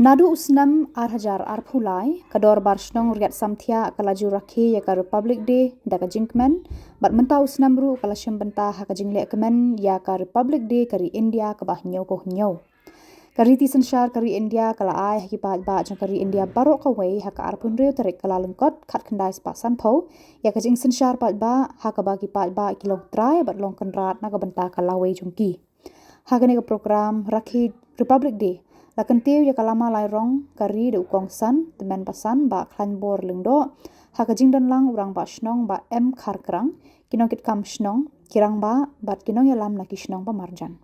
Nadu usnam arhajar arphulai kador barshnong riat samthia kalaju rakhi ya ka Republic Day da ka jinkmen bat menta usnam ru kala shembenta ha ka jingle kemen ya ka Republic Day kari India ka bah nyau ko nyau kari ti senshar kari India kala ai ha ki ba jang kari India barok ka wei ha ka arpun reu tarik kala lengkot khat khandai spa san pho ya ka jing senshar ba ha ka ba ki ba kilong trai bat long kan rat na ka benta kala wei jungki ha ka ne ka program rakhi Republic Day lakan tiu ya kalama lai rong kari de ukong san temen pasan ba klan bor lengdo ha ka jing dan lang urang ba shnong ba em khar krang kinong kit kam shnong kirang ba bat kinong ya lam na ki shnong ba marjan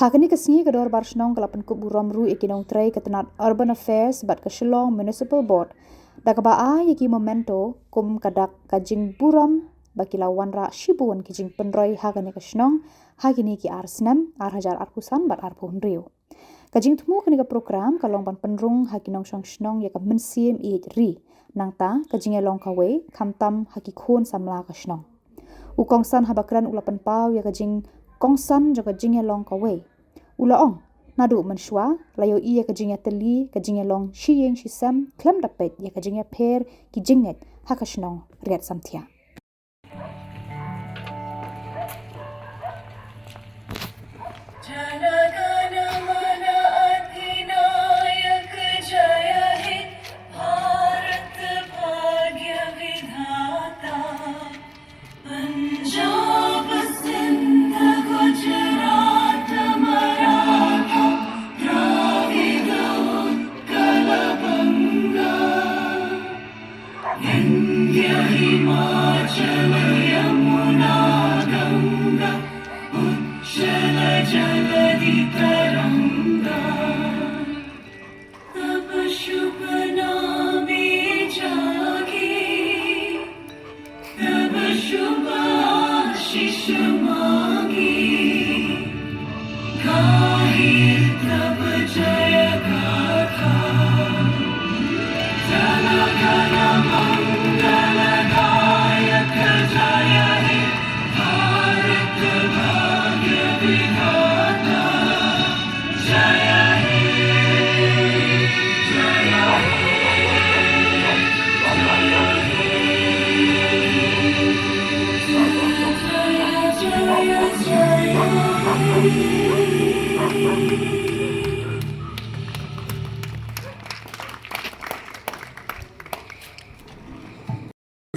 ha ka ni ka singi ka dor bar shnong kala pen ku burom ru e kinong trai ka tenat urban affairs bat ka Shillong municipal board da ka ba a ya ki momento kum kadak ka jing buram ba kilawan ra shibuan ki jing penroi ha ka ni ka shnong ha ki ni ki arsnam arhajar arkusan bat arpun riu kajing tumu kani ka program kalong ban penrung hakinong shong shnong ya ka mensiem i ri nangta kajing elong ka we khamtam haki khon samla ka shnong ukong san habakran ulapan pau ya kajing kongsan jo kajing elong ka we ula ong nadu manshwa layo i ya kajing teli kajing elong shiyeng shisam klem dapet ya kajing ya per ki jinget haka shnong riat samthia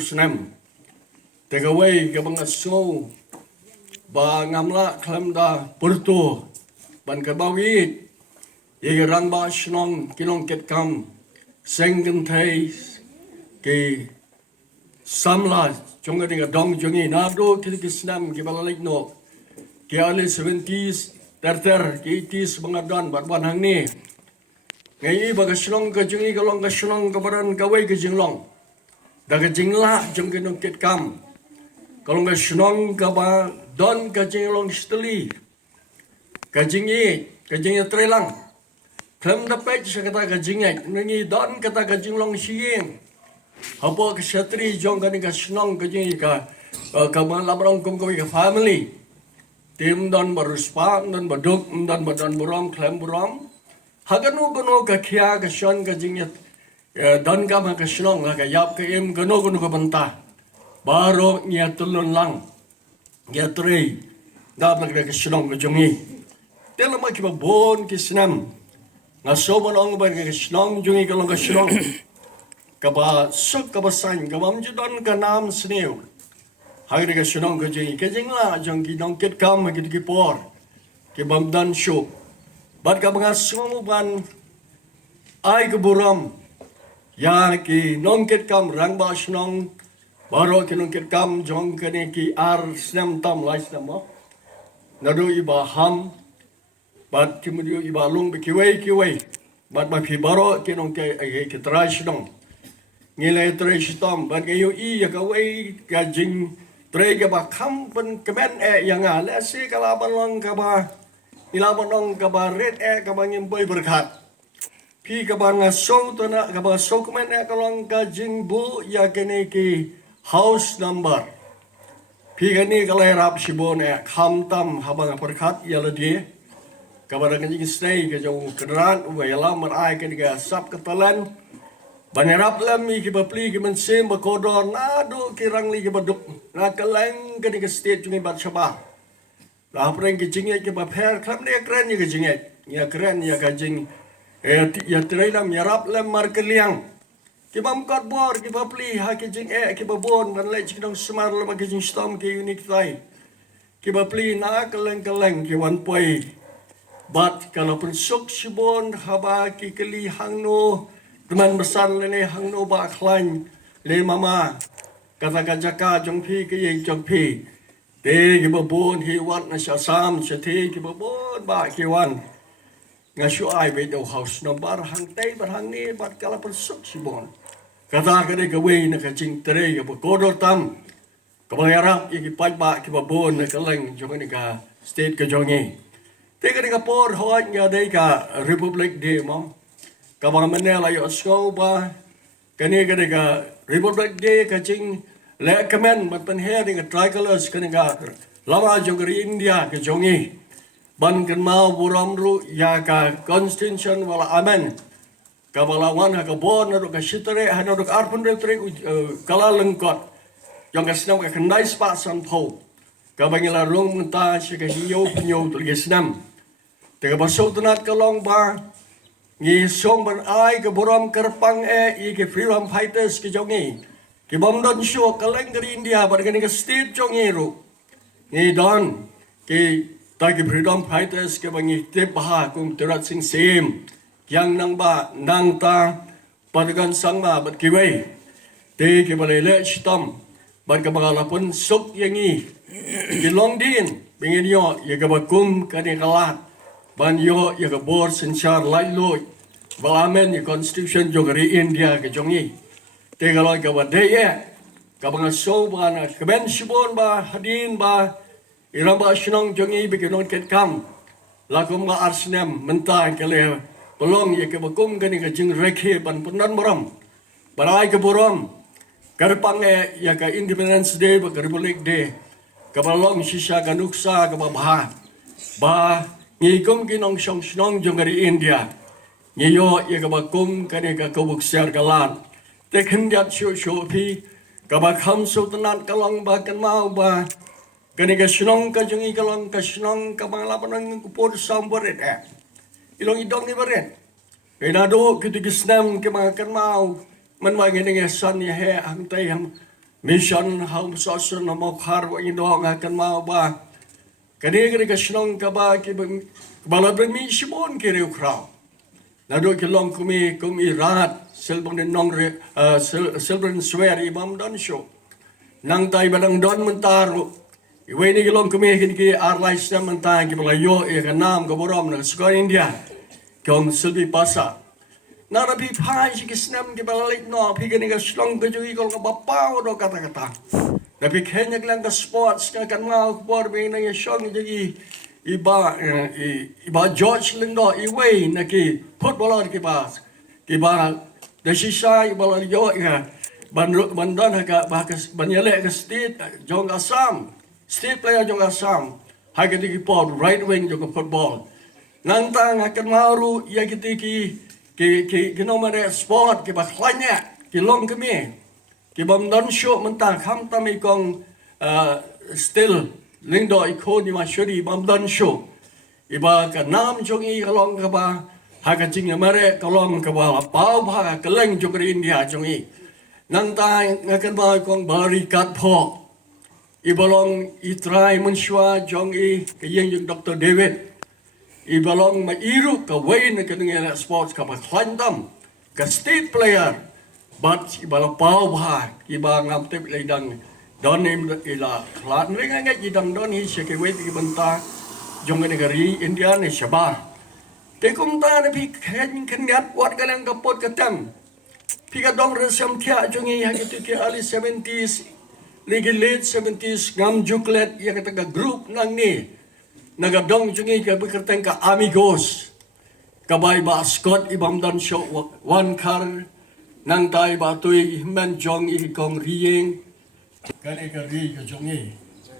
Snam take away ka mga show ba ngamla klamda purto ban ka bawit igarang ba shnong kinong ket kam sengen thai ke samla chonga dinga dong jongi na do ki snam ki balalik no ki ali 70s terter ki 80s bangadon ban hang ni ngai ba ka shnong ka jongi ka long ka shnong ka baran ka wei ka jinglong daga jingla jong kinong kit kam kalau nggak senang kaba don kajing long steli kajingi trelang klem dapat sekata kajingi nengi don kata kajing long sieng apa kesatri jong kani ka senang kajingi ka kaba labrong kum ka family tim don baruspa don baduk don badan buram klem buram haganu gono ka khia ka shon kajingi dan kama ka shnong la ka yap ka em gano ka banta baro nya tulun lang ya trei da ba ka shnong ka jongi tela ma ki ba bon ki snam nga so bon ong ba ka shnong jongi ka long ka shnong ka ba sok ka ba san ka bam ju don ka nam sneu ha ka shnong ka jongi ka jingla jong ki dong ket kam ki ki por ki bam dan sho bat ka ba so ban ai ka buram ya ki nongket kam rang ba shnong baro ki nongket kam jong kene ki ar snam tam lai snam nadu iba ham bat ki mudio iba long ki wei bat ma phi baro ki nong ke ki trai shnong ngile trai stam bat ke yo i ya ka wei ka jing trai ka ba kham pen kemen yang le si kala ban long ka ba ila ban long ka ba red ka ba ngim boy berkat pi kabanga show to na kabanga show kumen na kalong ka jingbu ya kene ki house number pi gani kalay rap shibon kham tam habang perkhat ya ladi kepada kan jing stay ke jong kedaran uga yalam merai ke diga sap ketalan banirap lami ki bapli ki mensim bakodor nado kirang li ki baduk na kaleng ke diga state jungi bat sabah la preng ki jinge ki baper klam ne kren ni ki jinge ya kren ya ka jing ya trailam yarap lam mar keliang ki bam kat bor ki bapli ha ki jing ki babon ban le jing dong smar lam ki jing stom ki unik tai ki bapli na kaleng ki wan poi bat kalau pun sok sibon haba ki keli hangno teman besar lene hangno ba khlain le mama kata kajaka jong phi ki yeng jong phi te ki babon hi wat na sha sam sha the ki babon ba ki wan nga shu ai be do house no bar hang te bar hang ni bat kalau pun sok sibon kata ka de ka we na ka jing tere ki ba kodor tam ka ba yarap ki pai ba ki babon na kaleng jong ni ka state ka jongi Teka ni kapor hoat nga day ka Republic Day mo. Kabang Manila yung asko ba. Kani ka day ka Republic Day ka ching lekamen matpanheri ka tricolors kani ka lama jogari India ka jongi. Ban kan mau buramru ya ka Constitution wala amen. Kabalawan ha ka bon na ka sitere ha na ka arpun retre kala lengkot. Yang ka sinam ka kandai spa san po. Kabangila rong menta siya ka hiyo pinyo tulig sinam. Teka basok tunat kalong ba ngi song ban ai ke boram kerpang i ke freedom fighters ke jongi ke bom don show kaleng dari India bar ke state jongi ru ngi don ke ta ke freedom fighters ke bangi te bah kum terat sing sem yang nang ba nang ta padagan sang ma bat ke wei te ke balele stam bar ke bagalapun sok yangi ke long din bingin yo ye ke bakum ka ni kalat ban yo ya ka bor senchar lai loy balamen ni constitution jogari India ke jongi te galoi ka wade ye ka banga so ba na ka ben shibon ba hadin ba iramba shnong jongi be ke non ket kam la kum ga arsnem menta ke le pelong ye ke bakum ka ni ka jing rekhe ban punan moram barai ke borom karpang ya ka Independence Day ba Republic Day ka balong shisha ka nuksa ka ba ngi kum kinong song snong jongari India ngi yo ye ka ba kum kane ka kubuk ser kalan te khindiat shu phi ka ba kham su tanat kalong ba kan mau ba kane ka snong ka jongi kalong ka snong ka ba la panang ku por sam boret ilong idong ni boret ina do kitu kisnam ke ma kan mau man wa ngene nge san ye he ang tai ham mission ham so so na mo khar wa indo nga kan mau ba kani ka snong ka ba ki bala bermi shibon ke reu krau na do ke long kumi rat selbon den nong selbon swear imam don show nang tai badang don mentaru iwe ni long kumi ki arlai sam mentai ki bala yo e ka nam ka borom na sko India kong silbi pasa na rabi phai shi ki snam ki bala lik no phi ka ni ka slong ka jui kol ka bapao do kata tapi kenya klang ka sports ka kan mau por be na ye shong ji iba George Lindo iwe na ki footballer ki ba da shisha iba yo ya bandan ka ba ka banyale ka state jong Assam state player jong Assam ha ki por right wing jong football nantang akan maru ya ki nomor sport ki ba khanya ki long kemi ki bam don show mentang kham tami kong still Lindo iko ni masyuri bam don show iba ka nam jongi kalong ka ba ha ka jing mare kalong ka ba pau ba ka leng jogri India jongi nang tai ngakan ba kong barikat pho ibalong itrai menshwa jongi ka yeng Dr. David ibalong mairu ka way na kanang sports ka ba klandam ka state player but ibalong pau ba iba ngam tip ledang don im ila klat ringa nga jidang don hi sheke way ki banta jong negari India ni shabar te kum ta na pi khen knyat wat ka lang kapot ka tam pi ka dong resam thia jongi ha ki ki early 70s ligi late 70s ngam juklet ya ka group nang ni nagadong jungi ka bekerteng ka amigos kabay ba Scott ibam dan show one car nang tay ba tuy men jong i kong rieng kani ka ri ka jungi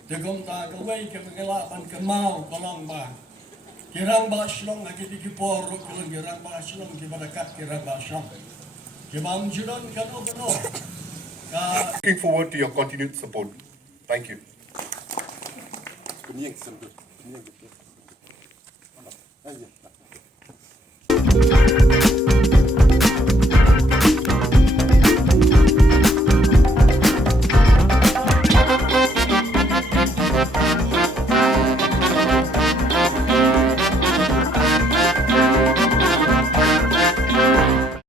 te gom ta ka wei ka ngela pan ka mau kalong ba Kirang ba shlong lagi di kipor kulun kirang ba shlong di barakat kirang ba shlong. Kibam juran kano kano. Looking forward to your continued support. Thank you. Kenyang sempit. Kenyang betul. Ayo.